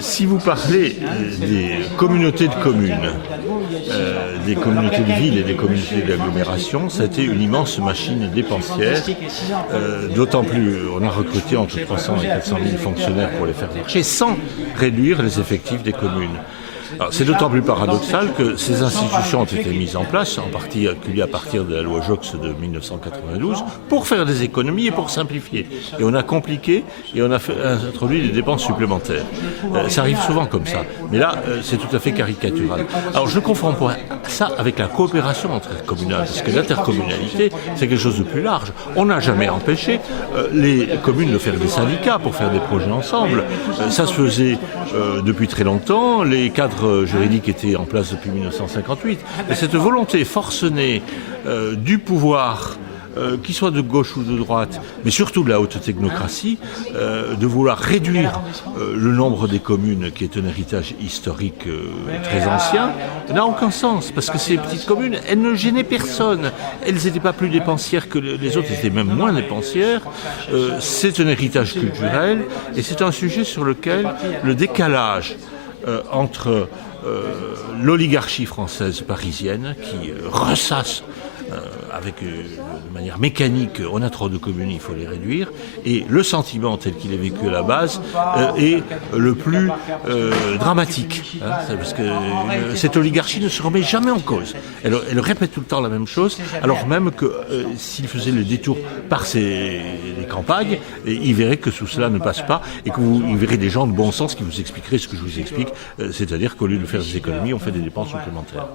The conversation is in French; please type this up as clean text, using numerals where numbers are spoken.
Si vous parlez des communautés de communes, des communautés de villes et des communautés d'agglomération, ça a été une immense machine dépensière. D'autant plus, on a recruté entre 300 et 400 000 fonctionnaires pour les faire marcher sans réduire les effectifs des communes. C'est d'autant plus paradoxal que ces institutions ont été mises en place, en particulier à partir de la loi Joxe de 1992, pour faire des économies et pour simplifier. Et on a compliqué et on a introduit des dépenses supplémentaires. Ça arrive souvent comme ça. Mais là, c'est tout à fait caricatural. Alors je ne confonds pas ça avec la coopération intercommunale, parce que l'intercommunalité, c'est quelque chose de plus large. On n'a jamais empêché les communes de faire des syndicats pour faire des projets ensemble. Ça se faisait depuis très longtemps. Les cadres juridique était en place depuis 1958. Et cette volonté forcenée du pouvoir, qu'il soit de gauche ou de droite, mais surtout de la haute technocratie, de vouloir réduire le nombre des communes, qui est un héritage historique très ancien, n'a aucun sens. Parce que ces petites communes, elles ne gênaient personne. Elles n'étaient pas plus dépensières que les autres, elles étaient même moins dépensières. C'est un héritage culturel et c'est un sujet sur lequel le décalage entre l'oligarchie française parisienne qui ressasse de manière mécanique, on a trop de communes, il faut les réduire, et le sentiment tel qu'il est vécu à la base est le plus dramatique. Parce que cette oligarchie ne se remet jamais en cause. Elle répète tout le temps la même chose, alors même que s'il faisait le détour par les campagnes, il verrait que tout cela ne passe pas, et que il verrait des gens de bon sens qui vous expliqueraient ce que je vous explique, c'est-à-dire qu'au lieu de faire des économies, on fait des dépenses supplémentaires.